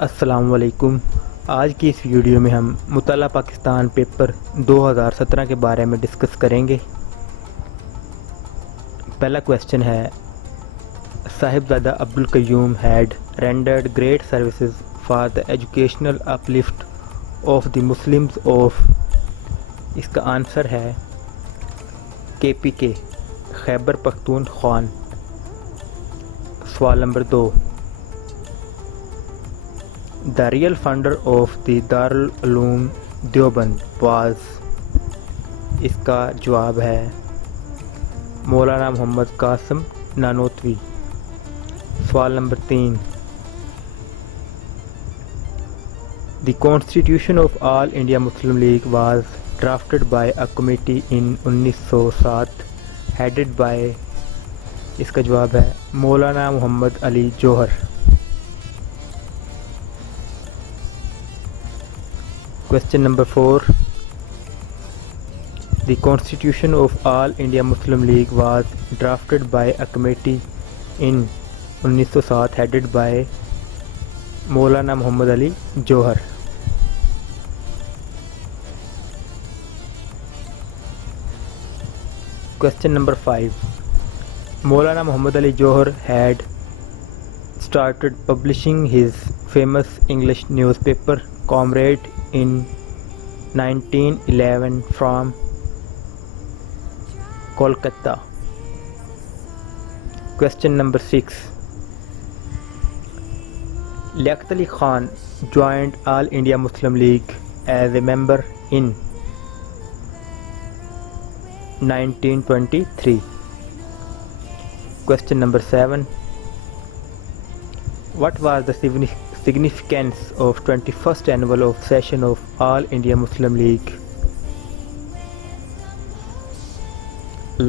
अस्सलामुअलैकुम। आज की इस वीडियो में हम मुतल्ला पाकिस्तान पेपर 2017 के बारे में डिस्कस करेंगे। पहला क्वेश्चन है, Sahibzada Abdul Qayyum had rendered great services for the educational uplift of the Muslims of. इसका आंसर है KPK, खैबर पख्तूनख्वा। सवाल number 2, The real founder of the Darul Uloom Deoband was। इसका जवाब है मौलाना मोहम्मद कासिम नानोतवी। सवाल number 3, The Constitution of All India Muslim League was drafted by a committee in 1907 headed by। इसका जवाब है मौलाना मोहम्मद अली जौहर। Question number 4, The Constitution of All India Muslim League was drafted by a committee in 1907 headed by Maulana Muhammad Ali Johar। Question number 5, Maulana Muhammad Ali Johar had started publishing his famous English newspaper Comrade in 1911 from Kolkata। Question number 6, Liaquat Ali Khan joined All India Muslim League as a member in 1923। Question number 7, What was the significance of 21st annual of session of All India Muslim League?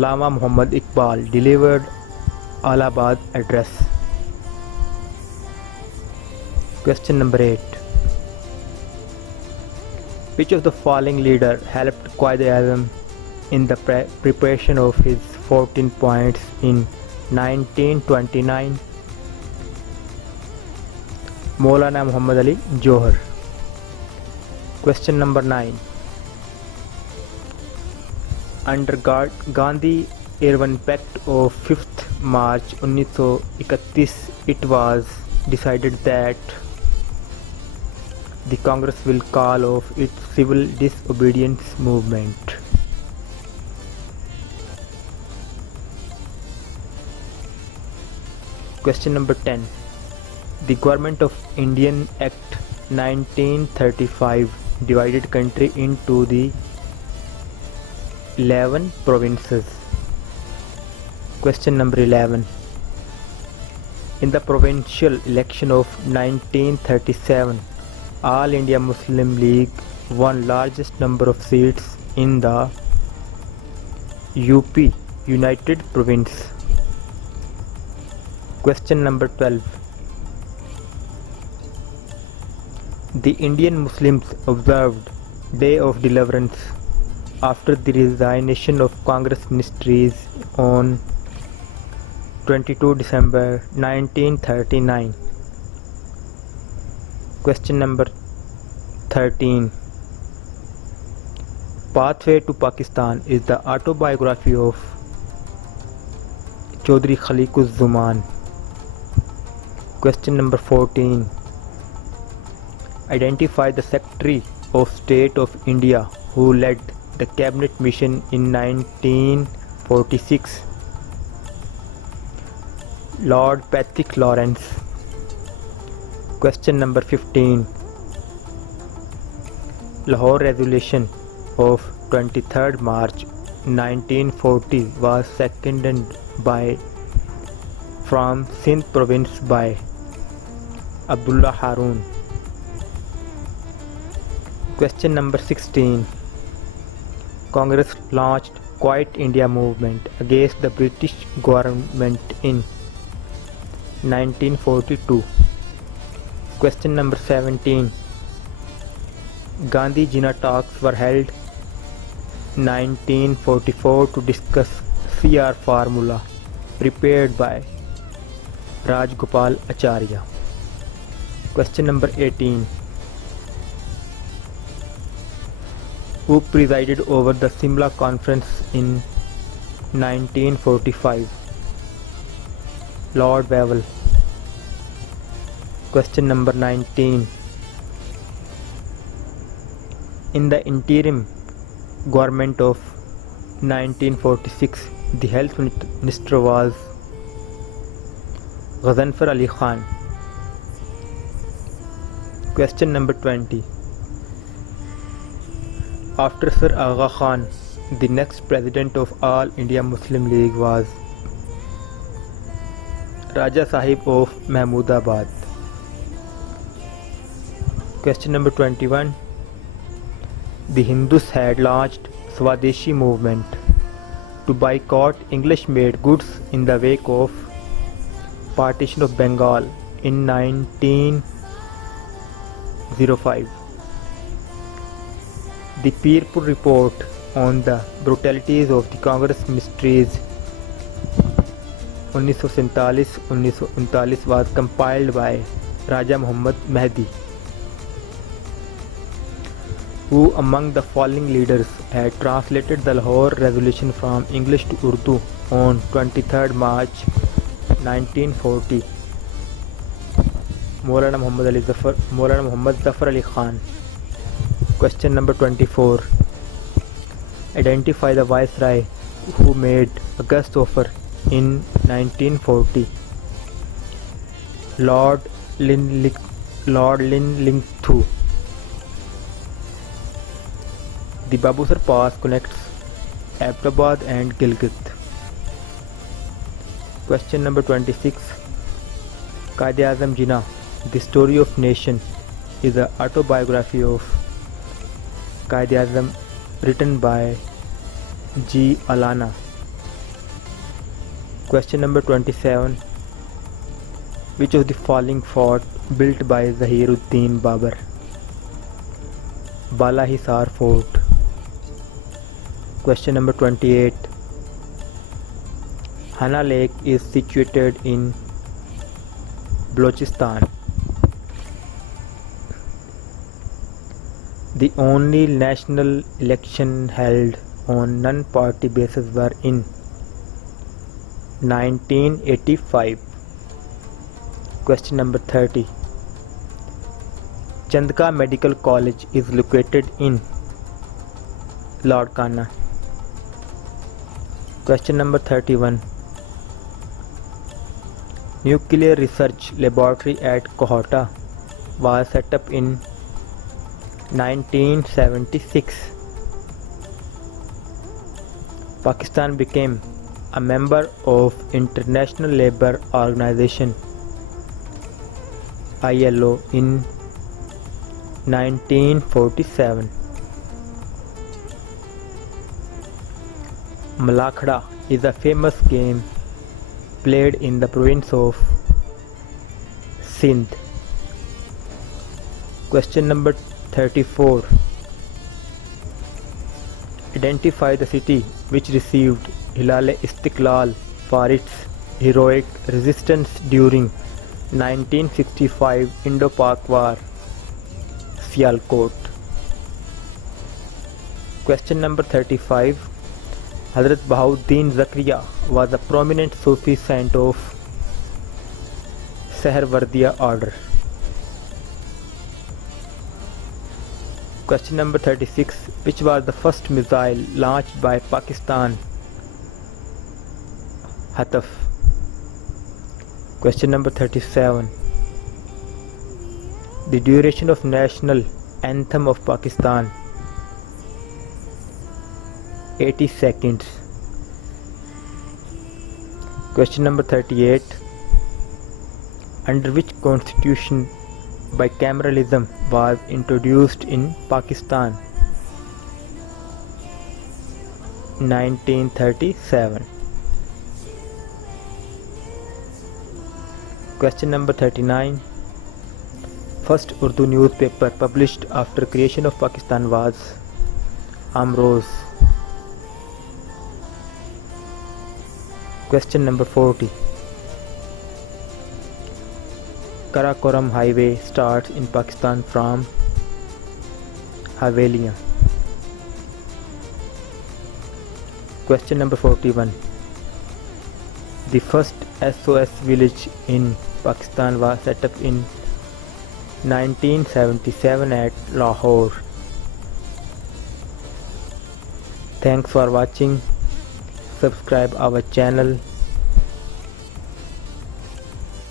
Lama Muhammad Iqbal delivered Allahabad address। Question number 8, Which of the following leader helped Quaid-e-Azam in the preparation of his 14 points in 1929? Maulana Muhammad Ali Johar। Question number 9, Under Gandhi Irwin Pact of 5th March 1931, it was decided that the Congress will call off its civil disobedience movement। Question number 10, The Government of Indian Act 1935 divided country into the 11 provinces। Question number 11, In the provincial election of 1937, All India Muslim League won largest number of seats in the UP United Province। Question number 12, The Indian Muslims observed Day of Deliverance after the resignation of Congress ministries on 22 December 1939। Question number 13, Pathway to Pakistan is the autobiography of Chaudhry Khaliquzzaman। Question number 14, Identify the Secretary of State of India who led the cabinet mission in 1946? Lord Patrick Lawrence। Question number 15, Lahore Resolution of 23rd March 1940 was seconded by from Sindh province by Abdullah Haroon। Question number 16, Congress launched Quiet India movement against the British government in 1942। Question number 17, Gandhi Jinnah talks were held 1944 to discuss CR formula prepared by Rajgopal Acharya। Question number 18. Who presided over the Simla Conference in 1945? Lord Wavell. Question number 19. In the interim government of 1946, the health minister was Ghazanfar Ali Khan. Question number 20. After Sir Agha Khan, the next president of All India Muslim League was Raja Sahib of Mahmudabad. Question number 21. The Hindus had launched Swadeshi movement to boycott English-made goods in the wake of partition of Bengal in 1905. The Pirpur report on the brutalities of the Congress ministries 1947-1939 was compiled by Raja Muhammad Mehdi. Who among the following leaders had translated the Lahore Resolution from English to Urdu on 23rd March 1940? Maulana Muhammad Zafar Ali Khan. Question number 24. Identify the viceroy who made August offer in 1940. Lord Linlithgow. The Babusar Pass connects Abbottabad and Gilgit. Question number 26. Quaid-e-Azam Jinnah, The Story of Nation, is an autobiography of Quaid-e-Azam written by G. Alana. Question number 27. Which of the following fort built by Zahiruddin Babur? Bala Hisar Fort. Question number 28. Hana Lake is situated in Balochistan. The only national election held on non-party basis were in 1985. Question number 30. Chandka Medical College is located in Ladkana. Question number 31. Nuclear Research Laboratory at Kohota was set up in 1976. Pakistan became a member of International Labour Organization ILO in 1947. Malakhda is a famous game played in the province of Sindh. Question number 34. Identify the city which received Hilal-e-Istiqlal for its heroic resistance during 1965 Indo-Pak War. Sialkot. Question number 35. Hazrat Bahauddin Zakaria was a prominent Sufi saint of Saharwardiya order. Question number 36. Which was the first missile launched by Pakistan? Hataf. Question number 37. The duration of national anthem of Pakistan? 80 seconds. Question number 38. Under which constitution bicameralism was introduced in Pakistan? 1937. Question number 39. First Urdu newspaper published after creation of Pakistan was Amroz. Question number 40. Karakoram Highway starts in Pakistan from Haveliya. Question number 41. The first SOS village in Pakistan was set up in 1977 at Lahore. Thanks for watching. Subscribe our channel.